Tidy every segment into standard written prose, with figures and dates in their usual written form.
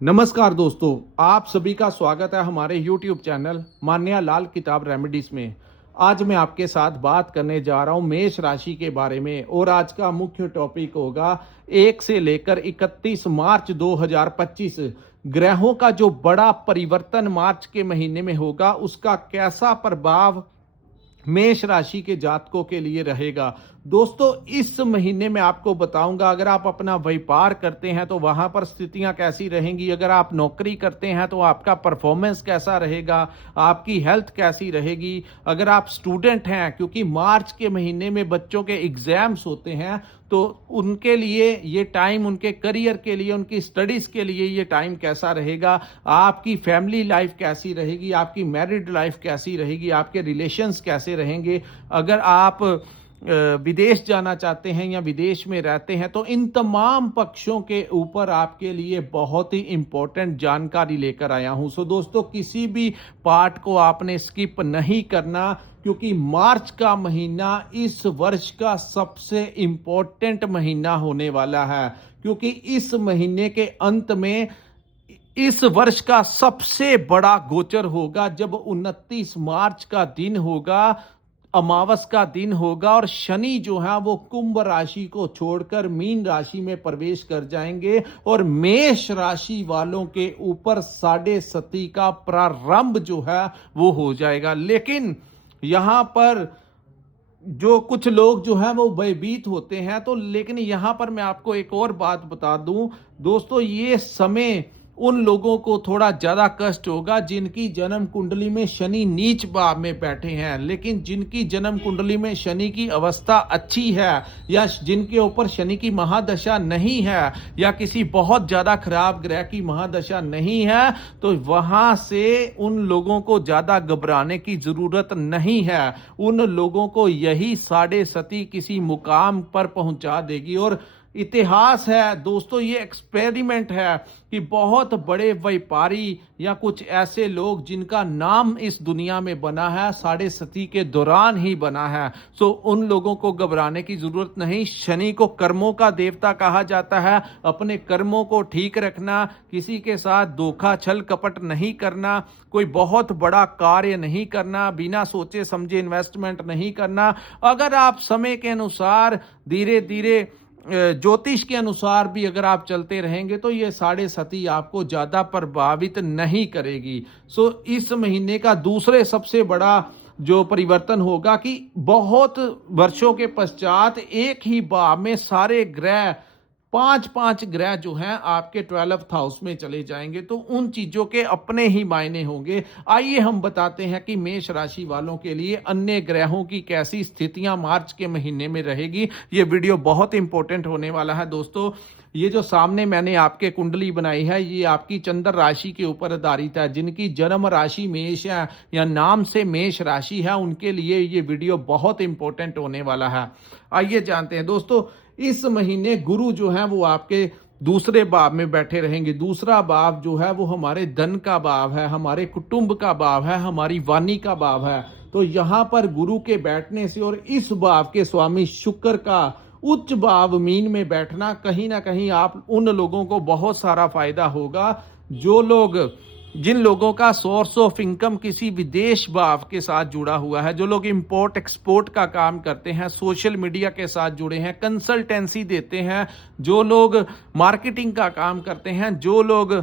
नमस्कार दोस्तों, आप सभी का स्वागत है हमारे YouTube चैनल मान्या लाल किताब रेमेडीज में। आज मैं आपके साथ बात करने जा रहा हूं मेष राशि के बारे में और आज का मुख्य टॉपिक होगा 1 से लेकर 31 मार्च 2025 ग्रहों का जो बड़ा परिवर्तन मार्च के महीने में होगा, उसका कैसा प्रभाव मेष राशि के जातकों के लिए रहेगा। दोस्तों, इस महीने में आपको बताऊंगा, अगर आप अपना व्यापार करते हैं तो वहां पर स्थितियां कैसी रहेंगी, अगर आप नौकरी करते हैं तो आपका परफॉर्मेंस कैसा रहेगा, आपकी हेल्थ कैसी रहेगी, अगर आप स्टूडेंट हैं, क्योंकि मार्च के महीने में बच्चों के एग्जाम्स होते हैं, तो उनके लिए ये टाइम, उनके करियर के लिए, उनकी स्टडीज के लिए ये टाइम कैसा रहेगा, आपकी फैमिली लाइफ कैसी रहेगी, आपकी मैरिड लाइफ कैसी रहेगी, आपके रिलेशंस कैसे रहेंगे, अगर आप विदेश जाना चाहते हैं या विदेश में रहते हैं, तो इन तमाम पक्षों के ऊपर आपके लिए बहुत ही इंपॉर्टेंट जानकारी लेकर आया हूं। सो दोस्तों, किसी भी पार्ट को आपने स्किप नहीं करना, क्योंकि मार्च का महीना इस वर्ष का सबसे इंपॉर्टेंट महीना होने वाला है, क्योंकि इस महीने के अंत में इस वर्ष का सबसे बड़ा गोचर होगा, जब 29 मार्च का दिन होगा, अमावस का दिन होगा और शनि जो है वो कुंभ राशि को छोड़कर मीन राशि में प्रवेश कर जाएंगे और मेष राशि वालों के ऊपर साढ़े सती का प्रारंभ जो है वो हो जाएगा। लेकिन यहां पर जो कुछ लोग जो हैं वो भयभीत होते हैं, तो लेकिन यहां पर मैं आपको एक और बात बता दूं दोस्तों, ये समय उन लोगों को थोड़ा ज्यादा कष्ट होगा जिनकी जन्म कुंडली में शनि नीच भाव में बैठे हैं। लेकिन जिनकी जन्म कुंडली में शनि की अवस्था अच्छी है, या जिनके ऊपर शनि की महादशा नहीं है, या किसी बहुत ज्यादा खराब ग्रह की महादशा नहीं है, तो वहां से उन लोगों को ज्यादा घबराने की जरूरत नहीं है। उन लोगों को यही साढ़े सती किसी मुकाम पर पहुंचा देगी। और इतिहास है दोस्तों, ये एक्सपेरिमेंट है कि बहुत बड़े व्यापारी या कुछ ऐसे लोग जिनका नाम इस दुनिया में बना है, साढ़े सती के दौरान ही बना है। सो उन लोगों को घबराने की जरूरत नहीं। शनि को कर्मों का देवता कहा जाता है। अपने कर्मों को ठीक रखना, किसी के साथ धोखा छल कपट नहीं करना, कोई बहुत बड़ा कार्य नहीं करना, बिना सोचे समझे इन्वेस्टमेंट नहीं करना। अगर आप समय के अनुसार धीरे धीरे ज्योतिष के अनुसार भी अगर आप चलते रहेंगे, तो ये साढ़े सती आपको ज्यादा प्रभावित नहीं करेगी। सो इस महीने का दूसरे सबसे बड़ा जो परिवर्तन होगा कि बहुत वर्षों के पश्चात एक ही भाव में सारे ग्रह, पांच पांच ग्रह जो हैं आपके 12th हाउस में चले जाएंगे, तो उन चीजों के अपने ही मायने होंगे। आइए हम बताते हैं कि मेष राशि वालों के लिए अन्य ग्रहों की कैसी स्थितियां मार्च के महीने में रहेगी। ये वीडियो बहुत इंपॉर्टेंट होने वाला है दोस्तों। ये जो सामने मैंने आपके कुंडली बनाई है, ये आपकी चंद्र राशि के ऊपर आधारित है। जिनकी जन्म राशि मेष है या नाम से मेष राशि है, उनके लिए ये वीडियो बहुत इंपॉर्टेंट होने वाला है। आइए जानते हैं दोस्तों, इस महीने गुरु जो है वो आपके दूसरे भाव में बैठे रहेंगे। दूसरा भाव जो है वो हमारे धन का भाव है, हमारे कुटुंब का भाव है, हमारी वाणी का भाव है। तो यहां पर गुरु के बैठने से और इस भाव के स्वामी शुक्र का उच्च भाव मीन में बैठना, कहीं ना कहीं आप उन लोगों को बहुत सारा फायदा होगा जिन लोगों का सोर्स ऑफ इनकम किसी विदेश भाव के साथ जुड़ा हुआ है, जो लोग इंपोर्ट एक्सपोर्ट का काम करते हैं, सोशल मीडिया के साथ जुड़े हैं, कंसल्टेंसी देते हैं, जो लोग मार्केटिंग का काम करते हैं, जो लोग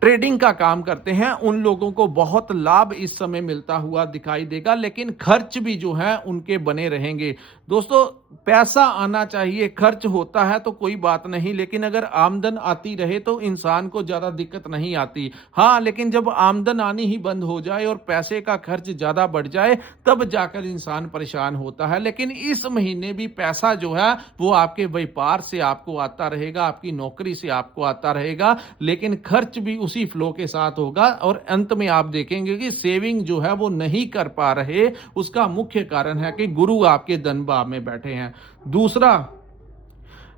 ट्रेडिंग का काम करते हैं, उन लोगों को बहुत लाभ इस समय मिलता हुआ दिखाई देगा। लेकिन खर्च भी जो है उनके बने रहेंगे। दोस्तों, पैसा आना चाहिए, खर्च होता है तो कोई बात नहीं, लेकिन अगर आमदन आती रहे तो इंसान को ज्यादा दिक्कत नहीं आती। हाँ, लेकिन जब आमदन आनी ही बंद हो जाए और पैसे का खर्च ज्यादा बढ़ जाए, तब जाकर इंसान परेशान होता है। लेकिन इस महीने भी पैसा जो है वो आपके व्यापार से आपको आता रहेगा, आपकी नौकरी से आपको आता रहेगा, लेकिन खर्च भी उसी फ्लो के साथ होगा। और अंत में आप देखेंगे कि सेविंग जो है वो नहीं कर पा रहे। उसका मुख्य कारण है कि गुरु आपके धन भाव में बैठे हैं। दूसरा,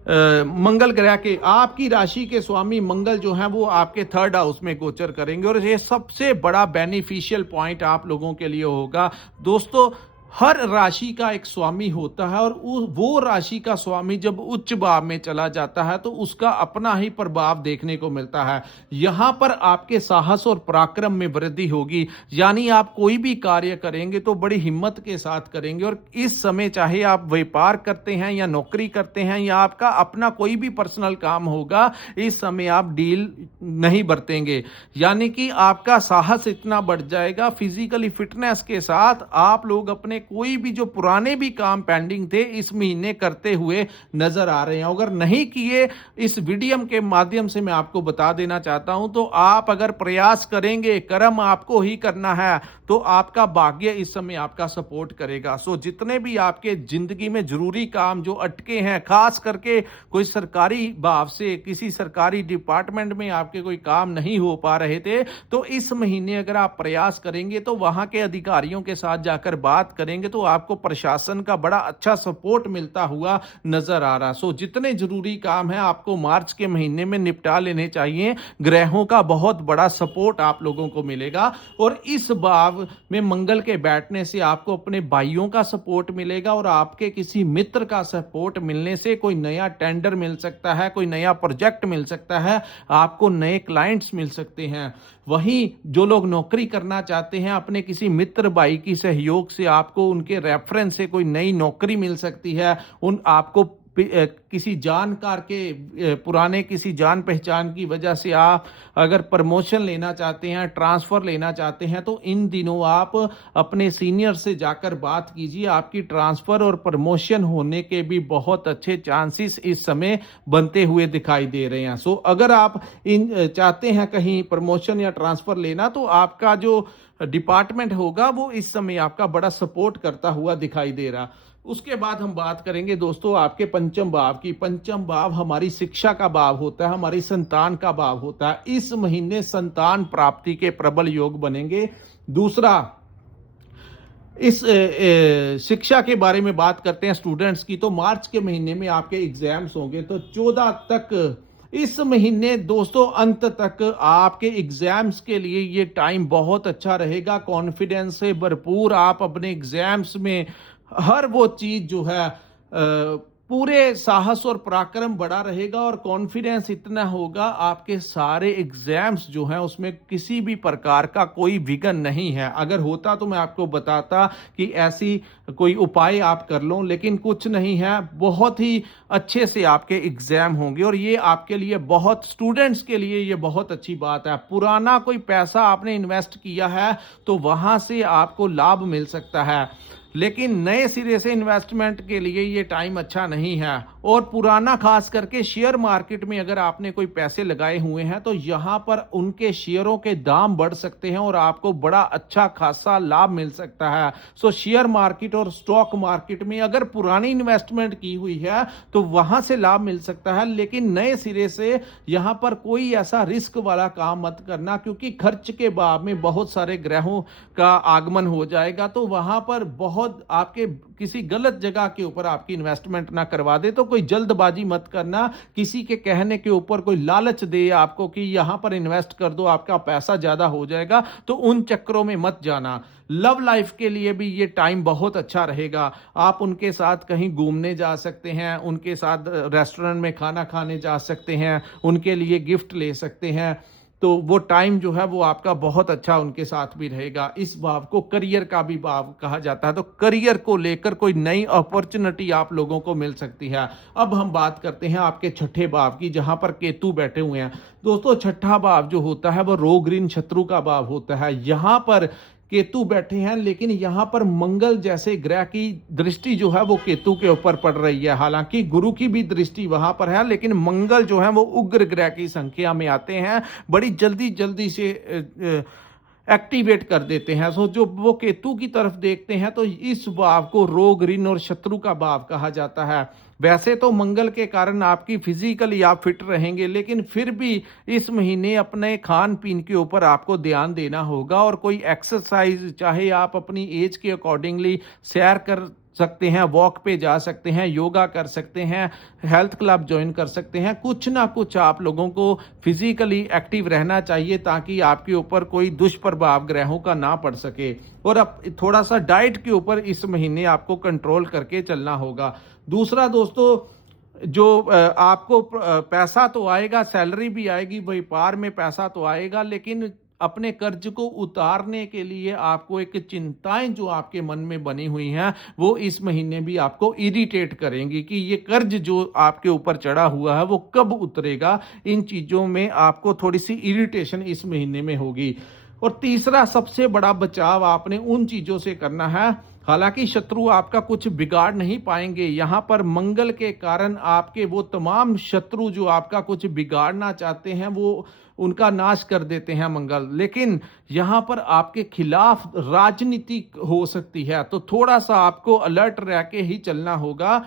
मंगल ग्रह के, आपकी राशि के स्वामी मंगल जो है वो आपके 3rd हाउस में गोचर करेंगे और ये सबसे बड़ा बेनिफिशियल पॉइंट आप लोगों के लिए होगा। दोस्तों, हर राशि का एक स्वामी होता है और वो राशि का स्वामी जब उच्च भाव में चला जाता है तो उसका अपना ही प्रभाव देखने को मिलता है। यहाँ पर आपके साहस और पराक्रम में वृद्धि होगी, यानी आप कोई भी कार्य करेंगे तो बड़ी हिम्मत के साथ करेंगे। और इस समय चाहे आप व्यापार करते हैं या नौकरी करते हैं या आपका अपना कोई भी पर्सनल काम होगा, इस समय आप डील नहीं बरतेंगे, यानी कि आपका साहस इतना बढ़ जाएगा। फिजिकली फिटनेस के साथ आप लोग अपने कोई भी जो पुराने भी काम पेंडिंग थे इस महीने करते हुए नजर आ रहे हैं। अगर नहीं किए, इस वीडियो के माध्यम से मैं आपको बता देना चाहता हूं, तो आप अगर प्रयास करेंगे, कर्म आपको ही करना है, तो आपका भाग्य इस समय आपका सपोर्ट करेगा। सो जितने भी आपके जिंदगी में जरूरी काम जो अटके हैं, खास करके कोई सरकारी भाव से किसी सरकारी डिपार्टमेंट में आपके कोई काम नहीं हो पा रहे थे, तो इस महीने अगर आप प्रयास करेंगे तो वहां के अधिकारियों के साथ जाकर बात करेंगे तो आपको प्रशासन का बड़ा अच्छा सपोर्ट मिलता हुआ नजर आ रहा। सो जितने जरूरी काम है आपको मार्च के महीने में निपटा लेने चाहिए। ग्रहों का बहुत बड़ा सपोर्ट आप लोगों को मिलेगा और इस भाव में मंगल के बैठने से आपको अपने भाइयों का सपोर्ट मिलेगा और आपके किसी मित्र का सपोर्ट मिलने से कोई नया टेंडर मिल सकता है, कोई नया प्रोजेक्ट मिल सकता है, आपको नए क्लाइंट्स मिल सकते हैं। वहीं जो लोग नौकरी करना चाहते हैं, अपने किसी मित्र भाई की सहयोग से आपको उनके रेफरेंस से कोई नई नौकरी मिल सकती है। उन आपको किसी जानकार के पुराने किसी जान पहचान की वजह से आप अगर प्रमोशन लेना चाहते हैं, ट्रांसफर लेना चाहते हैं, तो इन दिनों आप अपने सीनियर से जाकर बात कीजिए। आपकी ट्रांसफर और प्रमोशन होने के भी बहुत अच्छे चांसेस इस समय बनते हुए दिखाई दे रहे हैं। सो अगर आप इन चाहते हैं कहीं प्रमोशन या ट्रांसफर लेना, तो आपका जो डिपार्टमेंट होगा वो इस समय आपका बड़ा सपोर्ट करता हुआ दिखाई दे रहा। उसके बाद हम बात करेंगे दोस्तों आपके पंचम भाव की। पंचम भाव हमारी शिक्षा का भाव होता है, हमारी संतान का भाव होता है। इस महीने संतान प्राप्ति के प्रबल योग बनेंगे। दूसरा, इस शिक्षा के बारे में बात करते हैं स्टूडेंट्स की, तो मार्च के महीने में आपके एग्जाम्स होंगे, तो 14 तक इस महीने दोस्तों अंत तक आपके एग्जाम्स के लिए ये टाइम बहुत अच्छा रहेगा। कॉन्फिडेंस से भरपूर आप अपने एग्जाम्स में हर वो चीज जो है पूरे साहस और पराक्रम बड़ा रहेगा और कॉन्फिडेंस इतना होगा, आपके सारे एग्जाम्स जो हैं उसमें किसी भी प्रकार का कोई विघ्न नहीं है। अगर होता तो मैं आपको बताता कि ऐसी कोई उपाय आप कर लो, लेकिन कुछ नहीं है। बहुत ही अच्छे से आपके एग्जाम होंगे और ये आपके लिए बहुत, स्टूडेंट्स के लिए ये बहुत अच्छी बात है। पुराना कोई पैसा आपने इन्वेस्ट किया है तो वहां से आपको लाभ मिल सकता है, लेकिन नए सिरे से इन्वेस्टमेंट के लिए ये टाइम अच्छा नहीं है। और पुराना खास करके शेयर मार्केट में अगर आपने कोई पैसे लगाए हुए हैं तो यहां पर उनके शेयरों के दाम बढ़ सकते हैं और आपको बड़ा अच्छा खासा लाभ मिल सकता है। सो शेयर मार्केट और स्टॉक मार्केट में अगर पुरानी इन्वेस्टमेंट की हुई है तो वहां से लाभ मिल सकता है, लेकिन नए सिरे से यहां पर कोई ऐसा रिस्क वाला काम मत करना, क्योंकि खर्च के बाद में बहुत सारे ग्रहों का आगमन हो जाएगा। तो वहां पर बहुत आपके किसी गलत जगह के ऊपर आपकी इन्वेस्टमेंट ना करवा दे, तो कोई जल्दबाजी मत करना। किसी के कहने के ऊपर कोई लालच दे आपको कि यहां पर इन्वेस्ट कर दो, आपका पैसा ज्यादा हो जाएगा, तो उन चक्करों में मत जाना। लव लाइफ के लिए भी ये टाइम बहुत अच्छा रहेगा। आप उनके साथ कहीं घूमने जा सकते हैं, उनके साथ रेस्टोरेंट में खाना खाने जा सकते हैं, उनके लिए गिफ्ट ले सकते हैं। तो वो टाइम जो है वो आपका बहुत अच्छा उनके साथ भी रहेगा। इस भाव को करियर का भी भाव कहा जाता है, तो करियर को लेकर कोई नई अपॉर्चुनिटी आप लोगों को मिल सकती है। अब हम बात करते हैं आपके छठे भाव की, जहां पर केतु बैठे हुए हैं। दोस्तों छठा भाव जो होता है वो रोग ऋण शत्रु का भाव होता है। यहां पर केतु बैठे हैं, लेकिन यहां पर मंगल जैसे ग्रह की दृष्टि जो है वो केतु के ऊपर पड़ रही है। हालांकि गुरु की भी दृष्टि वहां पर है, लेकिन मंगल जो है वो उग्र ग्रह की संख्या में आते हैं, बड़ी जल्दी जल्दी से एक्टिवेट कर देते हैं। सो जो वो केतु की तरफ देखते हैं तो इस भाव को रोग ऋण और शत्रु का भाव कहा जाता है। वैसे तो मंगल के कारण आपकी फिजिकली आप फिट रहेंगे, लेकिन फिर भी इस महीने अपने खान पीन के ऊपर आपको ध्यान देना होगा और कोई एक्सरसाइज, चाहे आप अपनी एज के अकॉर्डिंगली सैर कर सकते हैं, वॉक पे जा सकते हैं, योगा कर सकते हैं, हेल्थ क्लब ज्वाइन कर सकते हैं। कुछ ना कुछ आप लोगों को फिजिकली एक्टिव रहना चाहिए ताकि आपके ऊपर कोई दुष्प्रभाव ग्रहों का ना पड़ सके। और अब थोड़ा सा डाइट के ऊपर इस महीने आपको कंट्रोल करके चलना होगा। दूसरा दोस्तों, जो आपको पैसा तो आएगा, सैलरी भी आएगी, व्यापार में पैसा तो आएगा, लेकिन अपने कर्ज को उतारने के लिए आपको एक चिंताएं जो आपके मन में बनी हुई हैं वो इस महीने भी आपको इरिटेट करेंगी कि ये कर्ज जो आपके ऊपर चढ़ा हुआ है वो कब उतरेगा। इन चीजों में आपको थोड़ी सी इरिटेशन इस महीने में होगी। और तीसरा सबसे बड़ा बचाव आपने उन चीजों से करना है, हालांकि शत्रु आपका कुछ बिगाड़ नहीं पाएंगे। यहां पर मंगल के कारण आपके वो तमाम शत्रु जो आपका कुछ बिगाड़ना चाहते हैं वो उनका नाश कर देते हैं मंगल, लेकिन यहां पर आपके खिलाफ राजनीति हो सकती है, तो थोड़ा सा आपको अलर्ट रह के ही चलना होगा।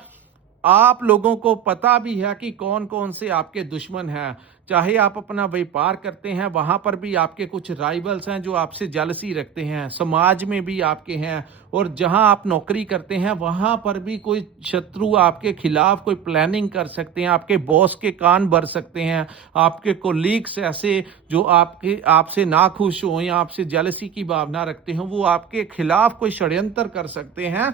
आप लोगों को पता भी है कि कौन कौन से आपके दुश्मन हैं। चाहे आप अपना व्यापार करते हैं, वहां पर भी आपके कुछ राइवल्स हैं जो आपसे जेलसी रखते हैं, समाज में भी आपके हैं, और जहां आप नौकरी करते हैं वहां पर भी कोई शत्रु आपके खिलाफ कोई प्लानिंग कर सकते हैं, आपके बॉस के कान भर सकते हैं, आपके कोलीग्स ऐसे जो आपसे नाखुश हो या आपसे जेलसी की भावना रखते हो वो आपके खिलाफ कोई षड्यंत्र कर सकते हैं।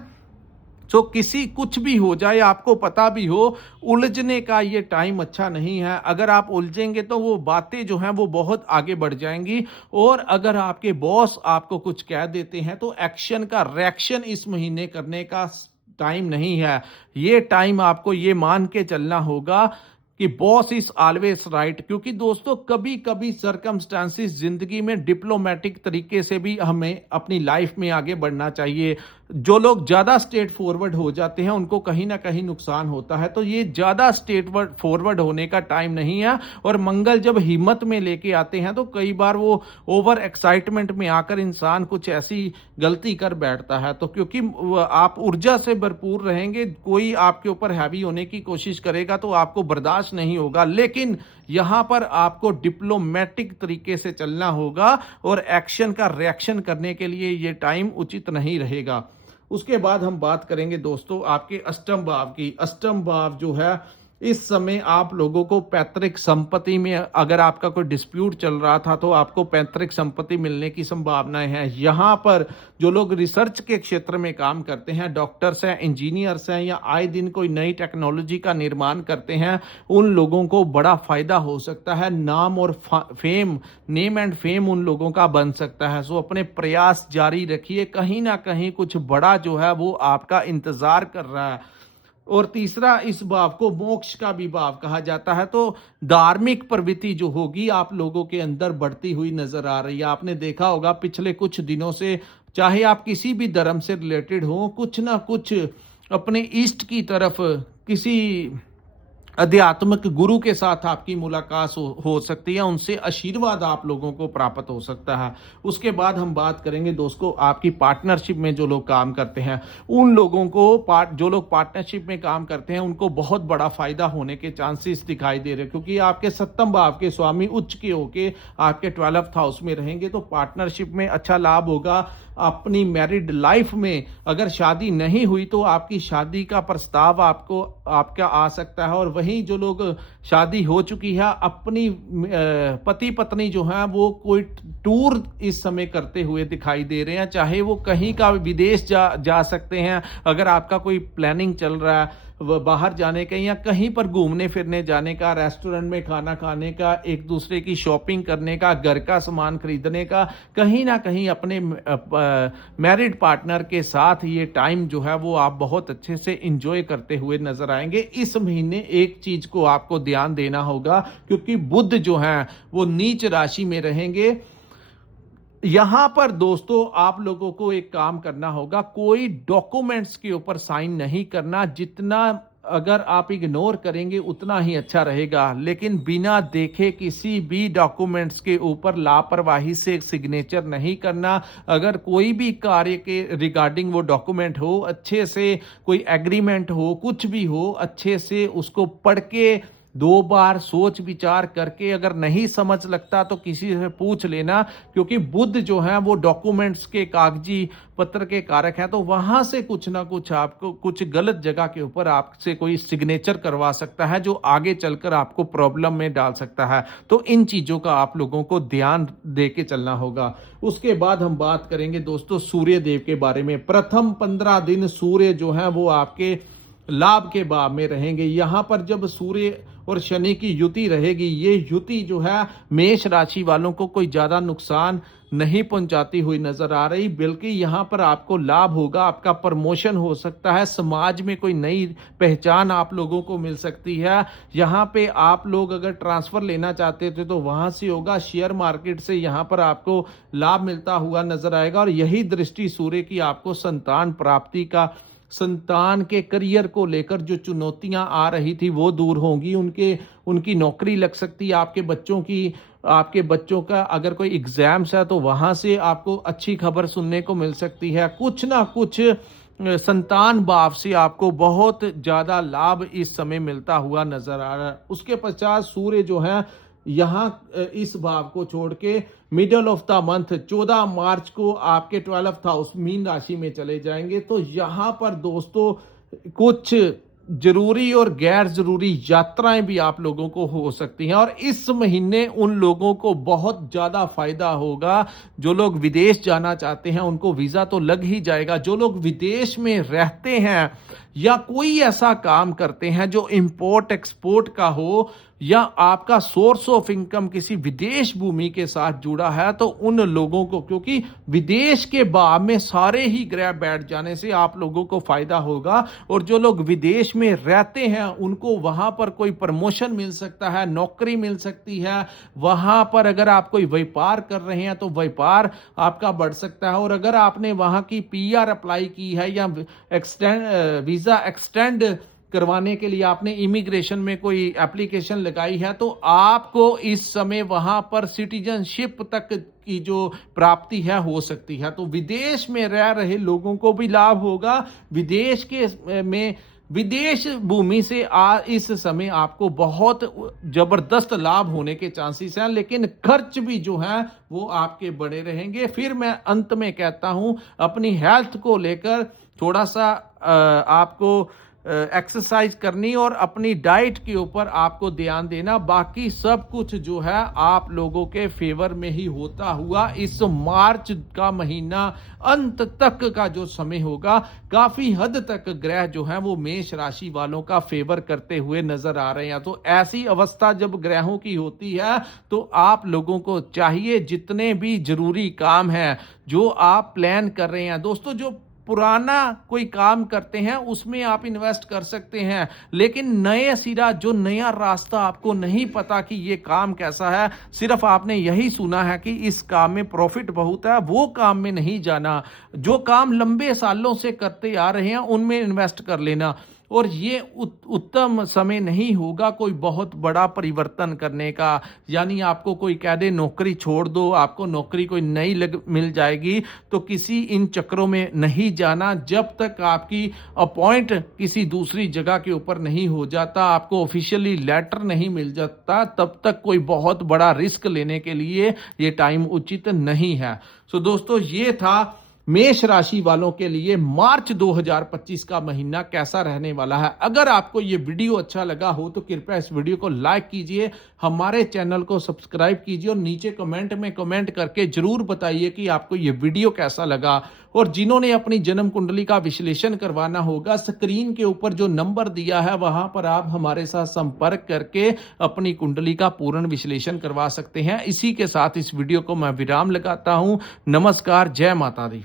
तो किसी कुछ भी हो जाए, आपको पता भी हो, उलझने का ये टाइम अच्छा नहीं है। अगर आप उलझेंगे तो वो बातें जो हैं वो बहुत आगे बढ़ जाएंगी। और अगर आपके बॉस आपको कुछ कह देते हैं तो एक्शन का रिएक्शन इस महीने करने का टाइम नहीं है। ये टाइम आपको ये मान के चलना होगा कि बॉस इज ऑलवेज राइट, क्योंकि दोस्तों कभी कभी सर्कमस्टांसिस जिंदगी में डिप्लोमेटिक तरीके से भी हमें अपनी लाइफ में आगे बढ़ना चाहिए। जो लोग ज्यादा स्ट्रेट फॉरवर्ड हो जाते हैं उनको कहीं ना कहीं नुकसान होता है, तो ये ज्यादा स्ट्रेट फॉरवर्ड होने का टाइम नहीं है। और मंगल जब हिम्मत में लेके आते हैं तो कई बार वो ओवर एक्साइटमेंट में आकर इंसान कुछ ऐसी गलती कर बैठता है। तो क्योंकि आप ऊर्जा से भरपूर रहेंगे, कोई आपके ऊपर हैवी होने की कोशिश करेगा तो आपको बर्दाश्त नहीं होगा, लेकिन यहां पर आपको डिप्लोमेटिक तरीके से चलना होगा और एक्शन का रिएक्शन करने के लिए यह टाइम उचित नहीं रहेगा। उसके बाद हम बात करेंगे दोस्तों आपके अष्टम भाव की। अष्टम भाव जो है, इस समय आप लोगों को पैतृक संपत्ति में अगर आपका कोई डिस्प्यूट चल रहा था तो आपको पैतृक संपत्ति मिलने की संभावनाएं हैं। यहाँ पर जो लोग रिसर्च के क्षेत्र में काम करते हैं, डॉक्टर्स हैं, इंजीनियर्स हैं, या आए दिन कोई नई टेक्नोलॉजी का निर्माण करते हैं, उन लोगों को बड़ा फायदा हो सकता है। नाम और फेम, नेम एंड फेम उन लोगों का बन सकता है। सो अपने प्रयास जारी रखिए, कहीं ना कहीं कुछ बड़ा जो है वो आपका इंतजार कर रहा है। और तीसरा, इस भाव को मोक्ष का भी भाव कहा जाता है, तो धार्मिक प्रवृत्ति जो होगी आप लोगों के अंदर बढ़ती हुई नजर आ रही है। आपने देखा होगा पिछले कुछ दिनों से, चाहे आप किसी भी धर्म से रिलेटेड हो, कुछ ना कुछ अपने इष्ट की तरफ किसी आध्यात्मिक गुरु के साथ आपकी मुलाकात हो सकती है, उनसे आशीर्वाद आप लोगों को प्राप्त हो सकता है। उसके बाद हम बात करेंगे दोस्तों आपकी पार्टनरशिप में जो लोग काम करते हैं, उन लोगों को जो लोग पार्टनरशिप में काम करते हैं उनको बहुत बड़ा फायदा होने के चांसेस दिखाई दे रहे हैं, क्योंकि आपके सप्तम भाव के स्वामी उच्च के होके आपके 12th हाउस में रहेंगे, तो पार्टनरशिप में अच्छा लाभ होगा। अपनी मैरिड लाइफ में अगर शादी नहीं हुई तो आपकी शादी का प्रस्ताव आपका आ सकता है। और वहीं जो लोग शादी हो चुकी है, अपनी पति पत्नी जो है वो कोई टूर इस समय करते हुए दिखाई दे रहे हैं, चाहे वो कहीं का विदेश जा सकते हैं। अगर आपका कोई प्लानिंग चल रहा है बाहर जाने का या कहीं पर घूमने फिरने जाने का, रेस्टोरेंट में खाना खाने का, एक दूसरे की शॉपिंग करने का, घर का सामान खरीदने का, कहीं ना कहीं अपने मैरिड पार्टनर के साथ ये टाइम जो है वो आप बहुत अच्छे से एंजॉय करते हुए नजर आएंगे। इस महीने एक चीज को आपको ध्यान देना होगा, क्योंकि बुध जो है वो नीच राशि में रहेंगे। यहां पर दोस्तों आप लोगों को एक काम करना होगा, कोई डॉक्यूमेंट्स के ऊपर साइन नहीं करना। जितना अगर आप इग्नोर करेंगे उतना ही अच्छा रहेगा, लेकिन बिना देखे किसी भी डॉक्यूमेंट्स के ऊपर लापरवाही से सिग्नेचर नहीं करना। अगर कोई भी कार्य के रिगार्डिंग वो डॉक्यूमेंट हो, अच्छे से कोई एग्रीमेंट हो, कुछ भी हो, अच्छे से उसको पढ़ के 2 बार सोच विचार करके, अगर नहीं समझ लगता तो किसी से पूछ लेना, क्योंकि बुध जो है वो डॉक्यूमेंट्स के कागजी पत्र के कारक हैं, तो वहां से कुछ ना कुछ आपको कुछ गलत जगह के ऊपर आपसे कोई सिग्नेचर करवा सकता है जो आगे चलकर आपको प्रॉब्लम में डाल सकता है। तो इन चीजों का आप लोगों को ध्यान दे के चलना होगा। उसके बाद हम बात करेंगे दोस्तों सूर्य देव के बारे में। प्रथम 15 दिन सूर्य जो है वो आपके लाभ के भाव में रहेंगे। यहां पर जब सूर्य और शनि की युति रहेगी, ये युति जो है मेष राशि वालों को कोई ज्यादा नुकसान नहीं पहुंचाती हुई नजर आ रही, बल्कि यहां पर आपको लाभ होगा, आपका प्रमोशन हो सकता है, समाज में कोई नई पहचान आप लोगों को मिल सकती है। यहां पे आप लोग अगर ट्रांसफर लेना चाहते थे तो वहां से होगा, शेयर मार्केट से यहां पर आपको लाभ मिलता हुआ नजर आएगा। और यही दृष्टि सूर्य की आपको संतान प्राप्ति का, संतान के करियर को लेकर जो चुनौतियां आ रही थी वो दूर होंगी, उनकी नौकरी लग सकती है, आपके बच्चों का अगर कोई एग्जाम्स है तो वहां से आपको अच्छी खबर सुनने को मिल सकती है। कुछ ना कुछ संतान भाव से आपको बहुत ज्यादा लाभ इस समय मिलता हुआ नजर आ रहा है। उसके पश्चात सूर्य जो है यहाँ इस भाव को छोड़ के मिडल ऑफ द मंथ 14 मार्च को आपके 12th हाउस मीन राशि में चले जाएंगे। तो यहाँ पर दोस्तों कुछ जरूरी और गैर जरूरी यात्राएं भी आप लोगों को हो सकती हैं, और इस महीने उन लोगों को बहुत ज्यादा फायदा होगा। जो लोग विदेश जाना चाहते हैं उनको वीजा तो लग ही जाएगा। जो लोग विदेश में रहते हैं या कोई ऐसा काम करते हैं जो इंपोर्ट एक्सपोर्ट का हो, या आपका सोर्स ऑफ इनकम किसी विदेश भूमि के साथ जुड़ा है, तो उन लोगों को, क्योंकि विदेश के भाव में सारे ही ग्रह बैठ जाने से आप लोगों को फायदा होगा। और जो लोग विदेश में रहते हैं उनको वहां पर कोई प्रमोशन मिल सकता है, नौकरी मिल सकती है। वहां पर अगर आप कोई व्यापार कर रहे हैं तो व्यापार आपका बढ़ सकता है। और अगर आपने वहां की पीआर अप्लाई की है या वीजा एक्सटेंड करवाने के लिए आपने इमिग्रेशन में कोई एप्लीकेशन लगाई है, तो आपको इस समय वहां पर सिटीजनशिप तक की जो प्राप्ति है हो सकती है। तो विदेश में रह रहे लोगों को भी लाभ होगा। विदेश भूमि से इस समय आपको बहुत जबरदस्त लाभ होने के चांसेस हैं, लेकिन खर्च भी जो है वो आपके बड़े रहेंगे। फिर मैं अंत में कहता हूं, अपनी हेल्थ को लेकर थोड़ा सा आपको एक्सरसाइज करनी और अपनी डाइट के ऊपर आपको ध्यान देना। बाकी सब कुछ जो है आप लोगों के फेवर में ही होता हुआ इस मार्च का महीना अंत तक का जो समय होगा, काफी हद तक ग्रह जो है वो मेष राशि वालों का फेवर करते हुए नजर आ रहे हैं। तो ऐसी अवस्था जब ग्रहों की होती है तो आप लोगों को चाहिए, जितने भी जरूरी काम है जो आप प्लान कर रहे हैं दोस्तों, जो पुराना कोई काम करते हैं उसमें आप इन्वेस्ट कर सकते हैं, लेकिन नए सिरा जो नया रास्ता आपको नहीं पता कि ये काम कैसा है, सिर्फ आपने यही सुना है कि इस काम में प्रॉफिट बहुत है, वो काम में नहीं जाना। जो काम लंबे सालों से करते आ रहे हैं उनमें इन्वेस्ट कर लेना। और ये उत्तम समय नहीं होगा कोई बहुत बड़ा परिवर्तन करने का। यानी आपको कोई कह दे नौकरी छोड़ दो, आपको नौकरी कोई नई मिल जाएगी, तो किसी इन चक्रों में नहीं जाना। जब तक आपकी अपॉइंट किसी दूसरी जगह के ऊपर नहीं हो जाता, आपको ऑफिशियली लेटर नहीं मिल जाता, तब तक कोई बहुत बड़ा रिस्क लेने के लिए ये टाइम उचित नहीं है। सो दोस्तों, ये था मेष राशि वालों के लिए मार्च 2025 का महीना कैसा रहने वाला है। अगर आपको ये वीडियो अच्छा लगा हो तो कृपया इस वीडियो को लाइक कीजिए, हमारे चैनल को सब्सक्राइब कीजिए और नीचे कमेंट में कमेंट करके जरूर बताइए कि आपको ये वीडियो कैसा लगा। और जिन्होंने अपनी जन्म कुंडली का विश्लेषण करवाना होगा, स्क्रीन के ऊपर जो नंबर दिया है वहां पर आप हमारे साथ संपर्क करके अपनी कुंडली का पूर्ण विश्लेषण करवा सकते हैं। इसी के साथ इस वीडियो को मैं विराम लगाता हूं। नमस्कार, जय माता दी।